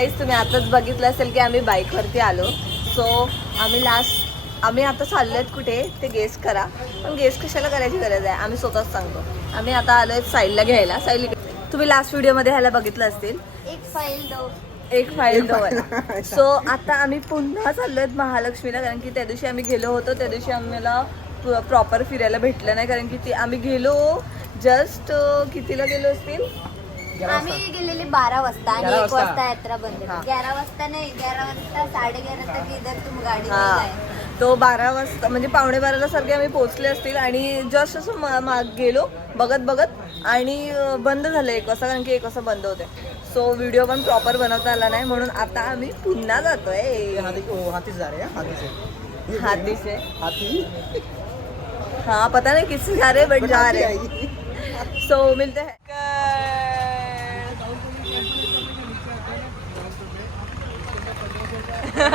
हेच तुम्ही आताच बघितलं असेल की आम्ही बाईकवरती आलो. सो आम्ही लास्ट आम्ही आता चाललोय कुठे? ते गेस करा. पण गेस कशाला करायची गरज आहे? आम्ही स्वतःच सांगतो. आम्ही आता आलोय साईलला घ्यायला. साईल तुम्ही लास्ट व्हिडिओमध्ये ह्याला बघितलं असतील. एक फाईल दो. एक फाईल दोन सो आता आम्ही पुन्हा चाललोय महालक्ष्मीला कारण की त्या दिवशी आम्ही गेलो होतो. त्या दिवशी आम्हाला प्रॉपर फिरायला भेटलं नाही कारण की ते आम्ही गेलो जस्ट कितीला गेलो असतील? आम्ही गेलेले बारा वाजता आणि एक वाजता. यात्रा बंद हा. ग्यारा वाजता नाही ग्यारा वाजता साडे ग्यारा तक इधर तुम गाडी हा. तो बारा वाजता म्हणजे पावणे बाराला सारखे आम्ही पोहोचले असतील आणि जस्ट असं माग गेलो बघत बघत आणि बंद झालं एक वाजता कारण की एक वाजता बंद होते. सो व्हिडिओ पण प्रॉपर बनवता आला नाही म्हणून आता आम्ही पुन्हा जातोय. हाथी से हैं हाथी हाँ पता नहीं किससे जा रहे बट जा रहे। सो मिलते हैं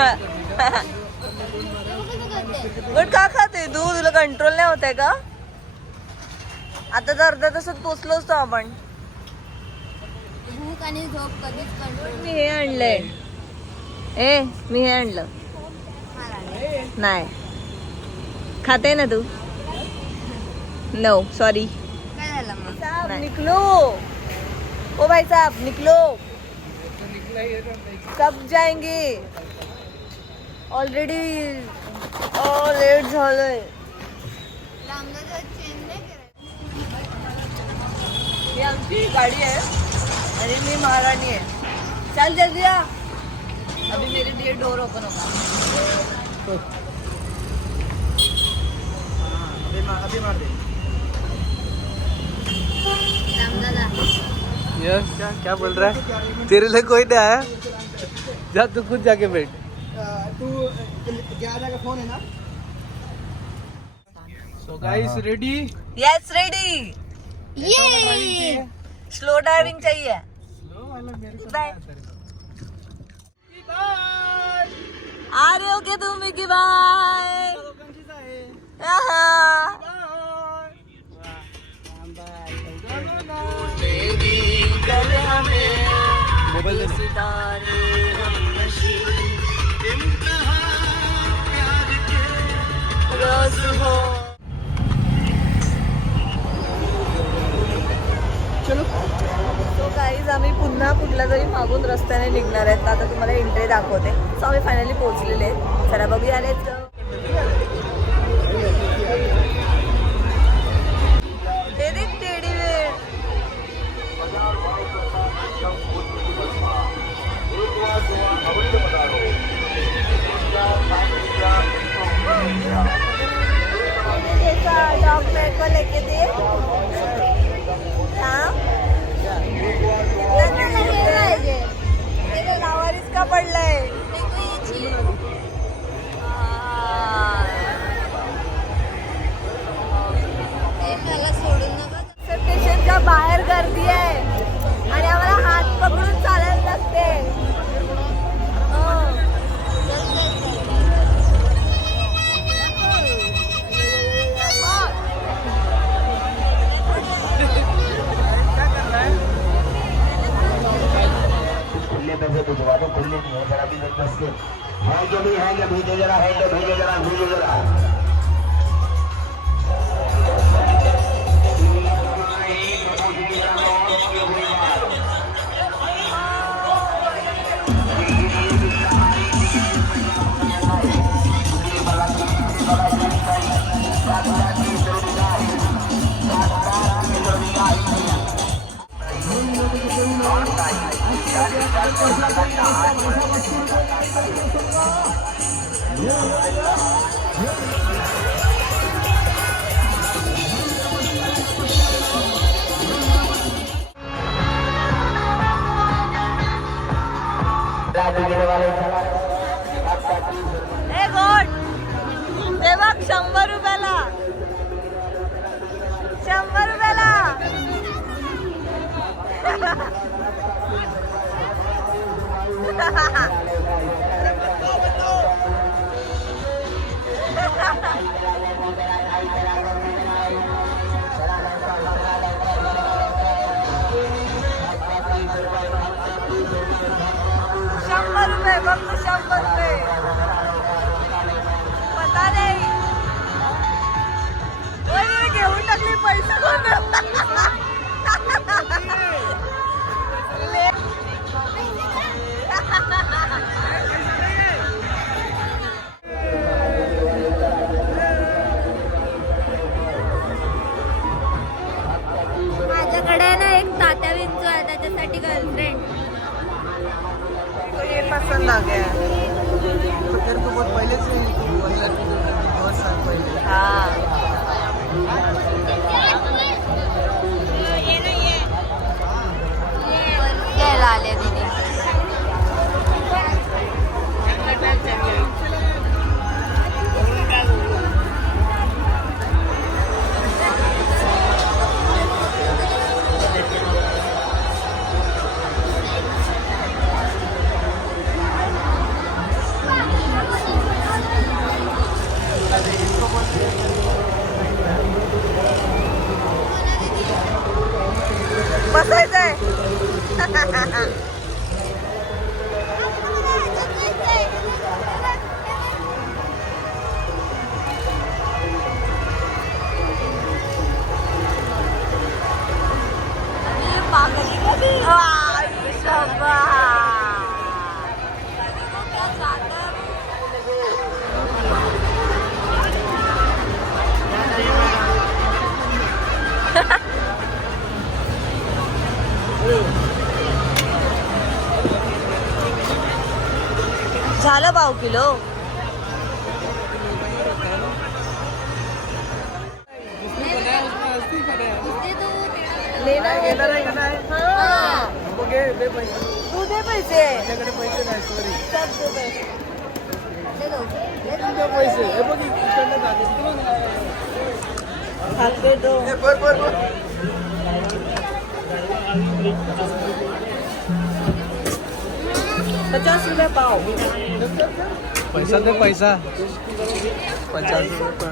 बट का खाते? तू तुला कंट्रोल नाही होत आहे का? आता तर अर्धा तासात पोचलो असतो आपण. भूक आणि झोप कधीच कंट्रोल मी हे आणलंय. ए मी हे आणलं. नाही. खाते ना तू? नो सॉरी काय झालं मग? निकलो. ओ भाई साहब निकलो. कब जाएंगे. ऑलरेडी लेट झालंय ही। आमची गाडी आहे आणि मी महाराणी आहे चल जल्दी आ। अभी मेरे लिए डोर ओपन होगा। अभी मार दे यस क्या बोल रहा है? तेरे लिए कोई नहीं आया। जा तू खुद जाके बैठ। तू ग्यारह का फ़ोन है ना? So guys ready yes ready ये स्लो ड्राइविंग चाहिए। बाय आ रहे हो क्या तुम मिकी बाय मोबाइल दे दे। सो गाईज आम्ही पुन्हा कुठल्या तरी मागून रस्त्याने निघणार आहेत. आता तुम्हाला एंट्री दाखवते. सो आम्ही फायनली पोहोचलेले आहेत. चला बघूया आलेच है जरा भी दस के है। जो भी है क्या भेजे जरा है तो भेजे जरा भेजे जरा 있어요. पैसे माझ्याकडे ना एक आहे त्याच्यासाठी पसंद आ गया तो फिर तो बहुत पहले से बहुत साल पहले पाव किलो. है. हाँ तू दे पैसे. पचास रुपये पाव. पैसा दे पैसा. पचास रुपये.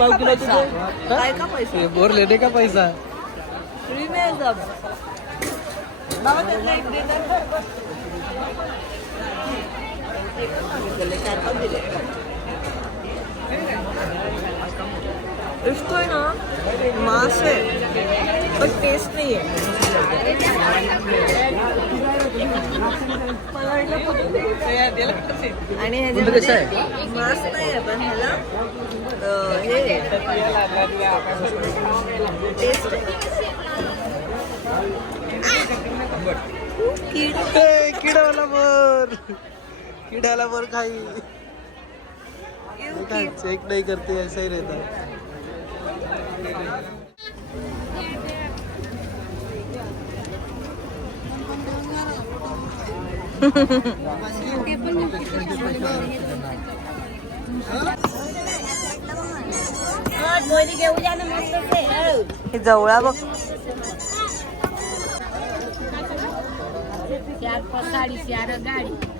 पाव किलो? तुझे? काय का पैसा? ये बोर लेने का पैसा? फ्री में सब. चार पाच दिले. है ना मांस है पर टेस्ट नहीं है आणि ह्याच्यामध्ये मांस नाही आहे? पण ह्याला हे टेस्ट कीड ए, किडावाला बोर किडाला बोर खाई. चेक नहीं करते ऐसा ही रहता. है हे जवळा बघ पहिले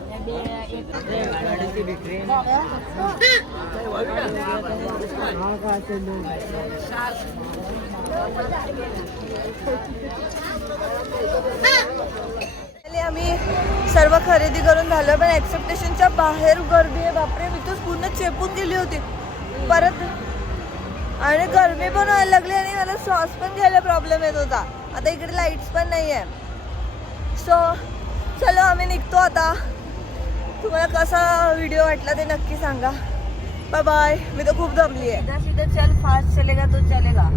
आम्ही सर्व खरेदी करून झालं पण एक्सेप्टेशनच्या बाहेर गर्दी आहे. बापरे मी तर पूर्ण चेपून गेली होती. परत आणि गरमी पण व्हायला लागली आणि मला श्वास पण घ्यायला प्रॉब्लेम येत होता. आता इकडे लाईट्स पण नाही आहे सो चलो आम्ही निघतो आता. तुम्हाला कसा व्हिडिओ वाटला ते नक्की सांगा. बाय बाय मी तर खूप दमली आहे सीधा चल फास्ट चलेगा तो चलेगा.